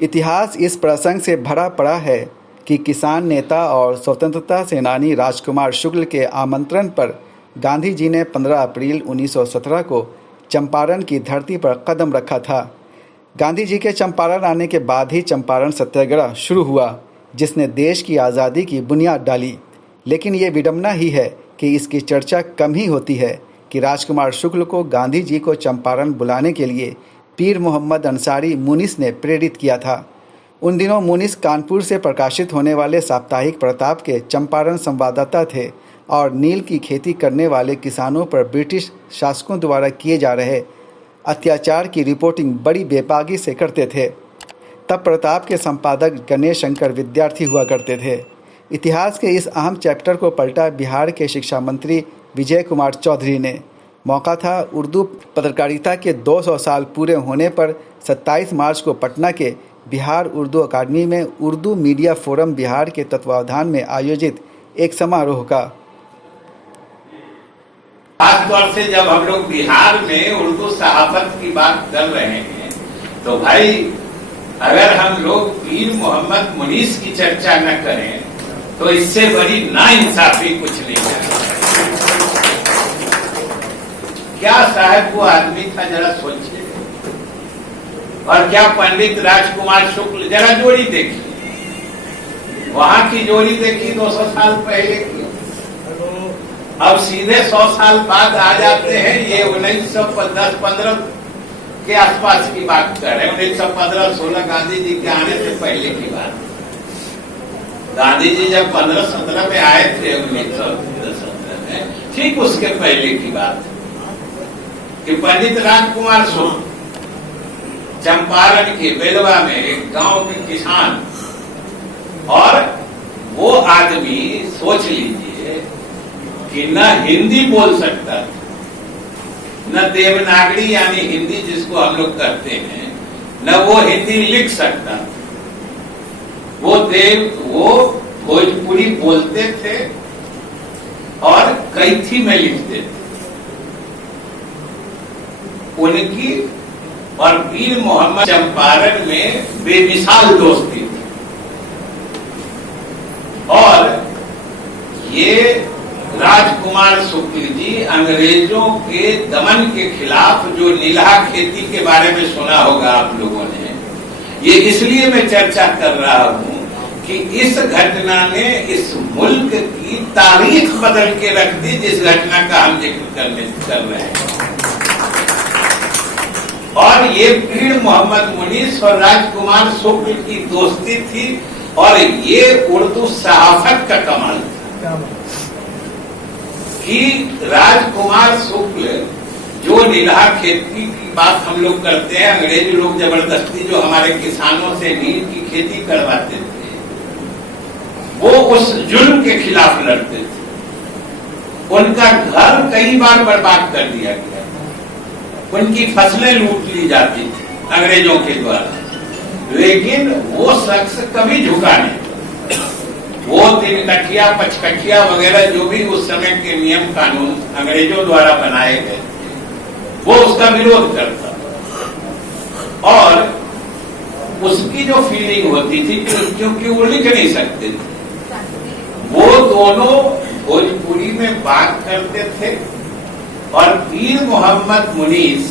इतिहास इस प्रसंग से भरा पड़ा है कि किसान नेता और स्वतंत्रता सेनानी राजकुमार शुक्ल के आमंत्रण पर गांधी जी ने 15 अप्रैल 1917 को चंपारण की धरती पर कदम रखा था। गांधी जी के चंपारण आने के बाद ही चंपारण सत्याग्रह शुरू हुआ, जिसने देश की आज़ादी की बुनियाद डाली। लेकिन ये विडंबना ही है कि इसकी चर्चा कम ही होती है कि राजकुमार शुक्ल को गांधी जी को चंपारण बुलाने के लिए पीर मोहम्मद अंसारी मुनिस ने प्रेरित किया था। उन दिनों मुनिस कानपुर से प्रकाशित होने वाले साप्ताहिक प्रताप के चंपारण संवाददाता थे और नील की खेती करने वाले किसानों पर ब्रिटिश शासकों द्वारा किए जा रहे अत्याचार की रिपोर्टिंग बड़ी बेबाकी से करते थे। तब प्रताप के संपादक गणेश शंकर विद्यार्थी हुआ करते थे। इतिहास के इस अहम चैप्टर को पलटा बिहार के शिक्षा मंत्री विजय कुमार चौधरी ने। मौका था उर्दू पत्रकारिता के 200 साल पूरे होने पर 27 मार्च को पटना के बिहार उर्दू अकादमी में उर्दू मीडिया फोरम बिहार के तत्वावधान में आयोजित एक समारोह का। खासतौर से जब हम लोग बिहार में उर्दू सहाफत की बात कर रहे हैं तो भाई अगर हम लोग पीर मोहम्मद मुनीस की चर्चा न करें तो इससे बड़ी नाइंसाफी कुछ नहीं है। क्या साहब वो आदमी था, जरा सोचिए। और क्या पंडित राजकुमार शुक्ल, जरा जोड़ी देखिए, वहां की जोड़ी देखी 200 साल पहले की। अब सीधे 100 साल बाद आ जाते हैं। ये 1910-15 के आसपास की बात कर रहे हैं। 1915-16 गांधी जी के आने से पहले की बात। गांधी जी जब 15-17 में आए थे 1917 में, ठीक उसके पहले की बात कि पंडित राजकुमार शुक्ल चंपारण के बेलवा में एक गांव के किसान, और वो आदमी सोच लीजिए कि न हिंदी बोल सकता, न देवनागरी यानी हिंदी जिसको हम लोग करते हैं, न वो हिंदी लिख सकता। वो भोजपुरी बोलते थे और कैथी में लिखते थे। उनकी और पीर मोहम्मद चंपारण में बेमिसाल दोस्ती थी। और ये राजकुमार शुक्ल जी अंग्रेजों के दमन के खिलाफ, जो नीलहा खेती के बारे में सुना होगा आप लोगों ने, ये इसलिए मैं चर्चा कर रहा हूं कि इस घटना ने इस मुल्क की तारीख बदल के रख दी, जिस घटना का हम जिक्र कर रहे हैं। और ये पीर मोहम्मद मुनीस और राजकुमार शुक्ल की दोस्ती थी, और ये उर्दू सहाफत का कमाल था कि राजकुमार शुक्ल जो नीलहा खेती की बात हम लोग करते हैं, अंग्रेजी लोग जबरदस्ती जो हमारे किसानों से नील की खेती करवाते थे, वो उस जुल्म के खिलाफ लड़ते थे। उनका घर कई बार बर्बाद कर दिया गया, उनकी फसलें लूट ली जाती थी अंग्रेजों के द्वारा, लेकिन वो शख्स कभी झुका नहीं। वो 3 कठिया 5 कठिया वगैरह जो भी उस समय के नियम कानून अंग्रेजों द्वारा बनाए गए थे, वो उसका विरोध करता। और उसकी जो फीलिंग होती थी, क्योंकि वो लिख नहीं सकते थे, वो दोनों भोजपुरी में बात करते थे। और पीर मोहम्मद मुनीस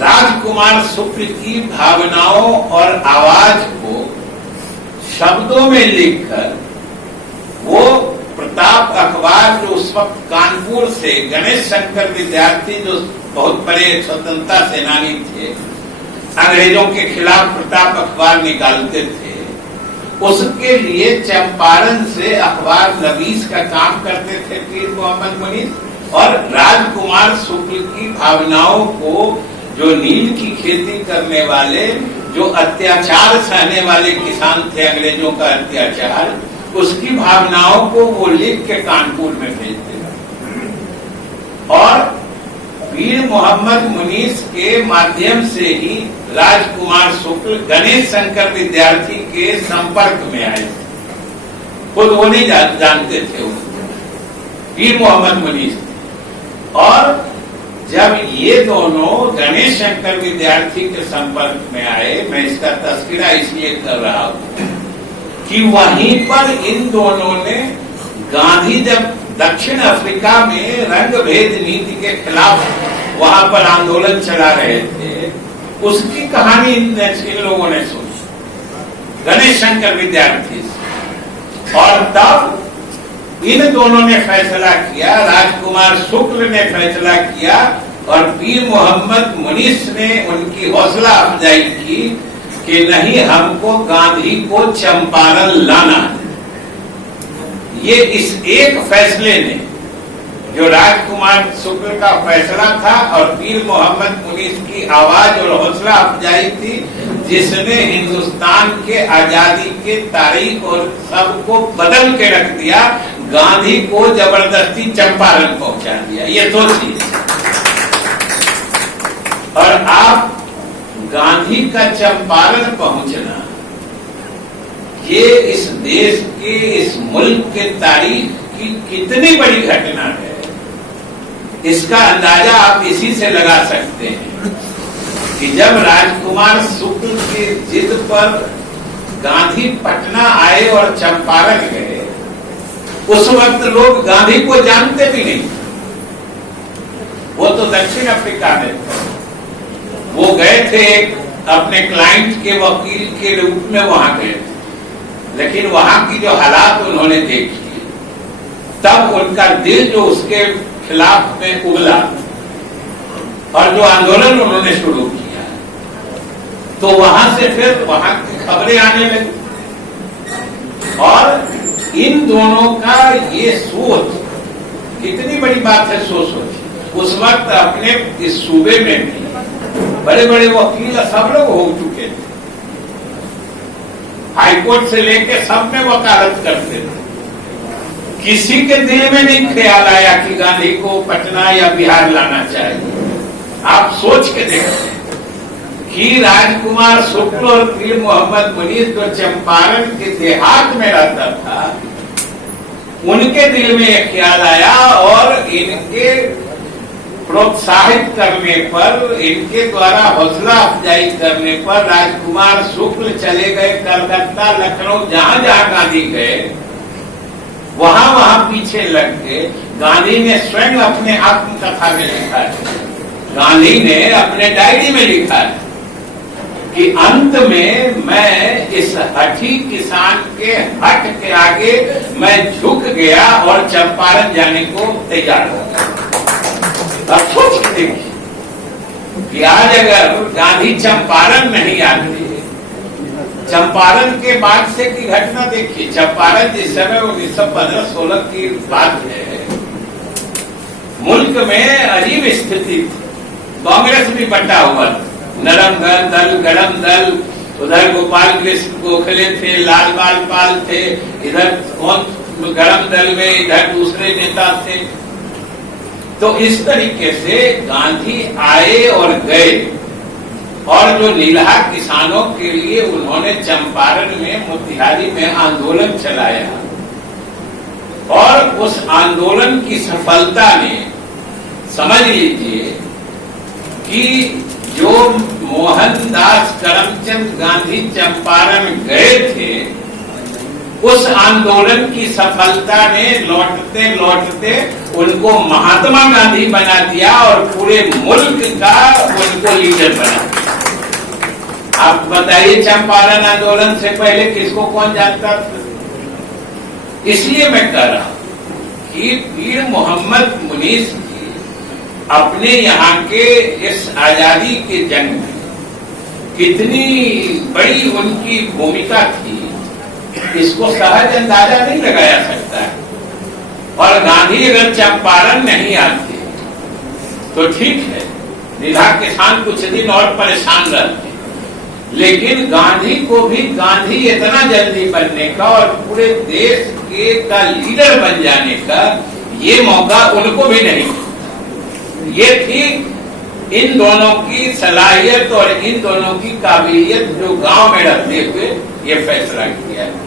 राजकुमार शुक्ल की भावनाओं और आवाज को शब्दों में लिखकर, वो प्रताप अखबार जो उस वक्त कानपुर से गणेश शंकर विद्यार्थी, जो बहुत बड़े स्वतंत्रता सेनानी थे, अंग्रेजों के खिलाफ प्रताप अखबार निकालते थे, उसके लिए चंपारण से अखबार नवीस का काम करते थे पीर मोहम्मद मुनीस। और राजकुमार शुक्ल की भावनाओं को, जो नील की खेती करने वाले, जो अत्याचार सहने वाले किसान थे, अंग्रेजों का अत्याचार, उसकी भावनाओं को वो लिख के कानपुर में भेजते थे। और पीर मोहम्मद मुनीस के माध्यम से ही राजकुमार शुक्ल गणेश शंकर विद्यार्थी के संपर्क में आए। खुद वो नहीं जानते थे उसको, पीर मोहम्मद मुनीस। और जब ये दोनों गणेश शंकर विद्यार्थी के संपर्क में आए, मैं इसका तस्करा इसलिए कर रहा हूं कि वहीं पर इन दोनों ने गांधी जब दक्षिण अफ्रीका में रंग भेद नीति के खिलाफ वहां पर आंदोलन चला रहे थे, उसकी कहानी इन लोगों ने सुनी, गणेश शंकर विद्यार्थी से। और तब इन दोनों ने फैसला किया, राजकुमार शुक्ल ने फैसला किया और पीर मोहम्मद मुनीस ने उनकी हौसला अफजाई की कि नहीं, हमको गांधी को चंपारण लाना है। ये इस एक फैसले ने, जो राजकुमार शुक्ल का फैसला था और पीर मोहम्मद मुनीस की आवाज और हौसला अफजाई थी, जिसने हिंदुस्तान के आजादी के तारीख और सबको बदल के रख दिया, गांधी को जबरदस्ती चंपारण पहुंचा दिया। ये सोचिए। और आप गांधी का चंपारण पहुंचना, ये इस देश के, इस मुल्क के तारीख की कितनी बड़ी घटना है, इसका अंदाजा आप इसी से लगा सकते हैं कि जब राजकुमार शुक्ल की जिद पर गांधी पटना आए और चंपारण गए, उस वक्त लोग गांधी को जानते भी नहीं। वो तो दक्षिण अफ्रीका में थे, वो गए थे अपने क्लाइंट के वकील के रूप में वहां गए थे, लेकिन वहां की जो हालात उन्होंने देखी, तब उनका दिल जो उसके खिलाफ में उगला और जो आंदोलन उन्होंने शुरू किया, तो वहां से फिर वहां की खबरें आने लगी। और इन दोनों का ये सोच, कितनी बड़ी बात है सोच। उस वक्त अपने इस सूबे में भी बड़े बड़े वकील सब लोग हो चुके थे, हाईकोर्ट से लेके सब में वकालत करते थे। किसी के दिल में नहीं ख्याल आया कि गांधी को पटना या बिहार लाना चाहिए। आप सोच के देखते कि राजकुमार शुक्ल और पीर मोहम्मद मुनीस जो चंपारण के देहात में रहता था, उनके दिल में यह ख्याल आया और इनके प्रोत्साहित करने पर, इनके द्वारा हौसला अफजाई करने पर राजकुमार शुक्ल चले गए कलकत्ता, लखनऊ, जहां जहां गांधी गए वहां वहां पीछे लग गए। गांधी ने स्वयं अपने आत्मकथा में लिखा है, गांधी ने अपने डायरी में लिखा है कि अंत में मैं इस हठी किसान के हट के आगे मैं झुक गया और चंपारण जाने को तैयार हो गया। अब सोच के देखिए कि आज अगर गांधी चंपारण नहीं आते, चंपारण के बाद से की घटना देखिए। चंपारण जिस समय 1915-16 की बात है, मुल्क में अजीब स्थिति थी, कांग्रेस भी बंटा हुआ, नरम दल, गरम दल, उधर गोपाल कृष्ण गोखले थे, लाल बाल पाल थे, इधर कौन गरम दल में, इधर दूसरे नेता थे। तो इस तरीके से गांधी आए और गए, और जो नीलहा किसानों के लिए उन्होंने चंपारण में, मोतिहारी में आंदोलन चलाया, और उस आंदोलन की सफलता ने, समझ लीजिए कि जो मोहनदास करमचंद गांधी चंपारण गए थे, उस आंदोलन की सफलता ने लौटते लौटते उनको महात्मा गांधी बना दिया और पूरे मुल्क का उनको लीडर बना दिया। आप बताइए, चंपारण आंदोलन से पहले किसको कौन जानता था? इसलिए मैं कह रहा हूं कि पीर मोहम्मद मुनीस की अपने यहाँ के इस आजादी के जंग में कितनी बड़ी उनकी भूमिका थी, इसको सहज अंदाजा नहीं लगाया सकता है। और गांधी अगर चंपारण नहीं आते तो ठीक है, नीलहा किसान कुछ दिन और परेशान रहते, लेकिन गांधी को भी गांधी इतना जल्दी बनने का और पूरे देश के का लीडर बन जाने का ये मौका उनको भी नहीं। ये थी इन दोनों की सलाहियत और इन दोनों की काबिलियत, जो गांव में रहते हुए ये फैसला किया है।